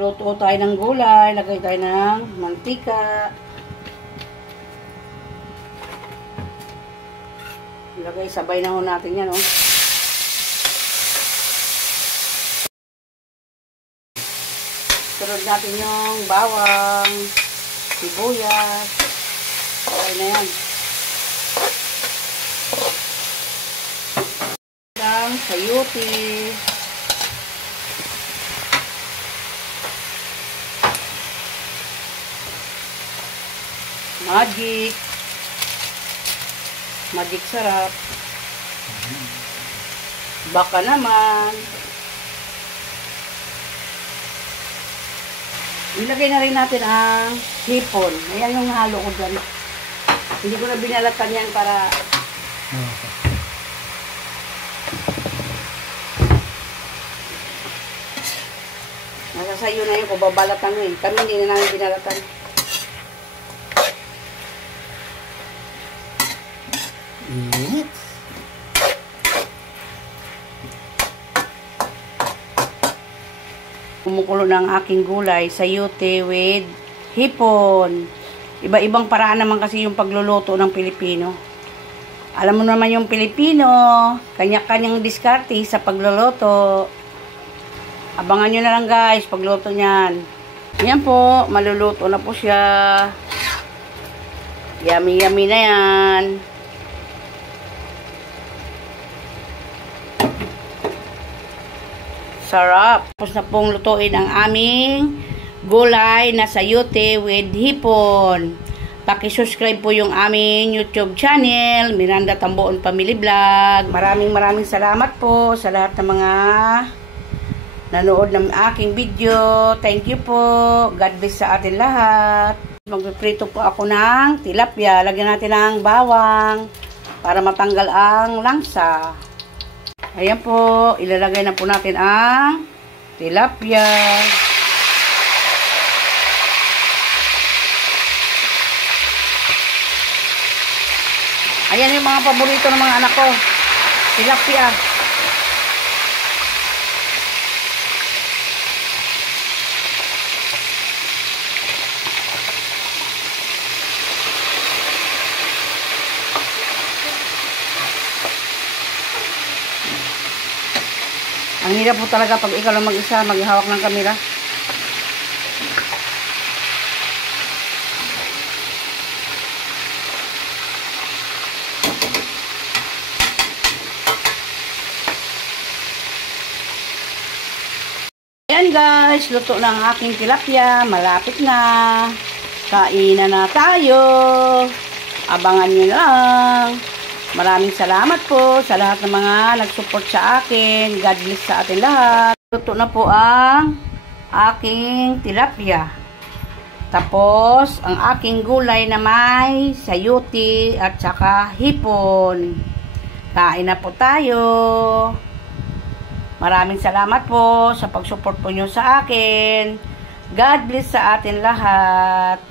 Magluto tayo ng gulay. Lagay tayo ng mantika. Lagay, sabay na ho natin yan, oh. Sunod natin yung bawang, sibuyas. Okay na yan. Sayuti. Magic. Magic sarap. Baka naman. Ilagay na rin natin ang hipon. Ayan yung halo ko dyan. Hindi ko na binalatan yan para nasa sayo na yun kung babalatan mo eh. Kami hindi na namin binalatan. Kumukulo ng aking gulay, sayote with hipon. Iba-ibang paraan naman kasi yung pagluluto ng Pilipino. Alam mo naman yung Pilipino, kanya-kanyang diskarte sa pagluluto. Abangan nyo na lang guys, pagluto nyan. Yan po, maluluto na po siya. Yummy yummy na yan. Sarap. Tapos na pong lutuin ang aming gulay na sayote with hipon. Paki-subscribe po yung aming YouTube channel, Miranda Tamboon Family Vlog. Maraming salamat po sa lahat ng mga nanood ng aking video. Thank you po. God bless sa atin lahat. Magpiprito po ako ng tilapia. Lagyan natin ng bawang para matanggal ang langsa. Ayan po. Ilalagay na po natin ang tilapia. Ayan yung mga paborito ng mga anak ko. Tilapia. Ang hirap po talaga pag ikaw lang mag-isa, maghahawak ng kamera. Ayan guys, luto na ang aking tilapia. Malapit na. Kainan na tayo. Abangan nyo lang. Maraming salamat po sa lahat ng mga nag-support sa akin. God bless sa atin lahat. Luto na po ang aking tilapia. Tapos, ang aking gulay na may sayote at saka hipon. Kain na po tayo. Maraming salamat po sa pag-support po nyo sa akin. God bless sa atin lahat.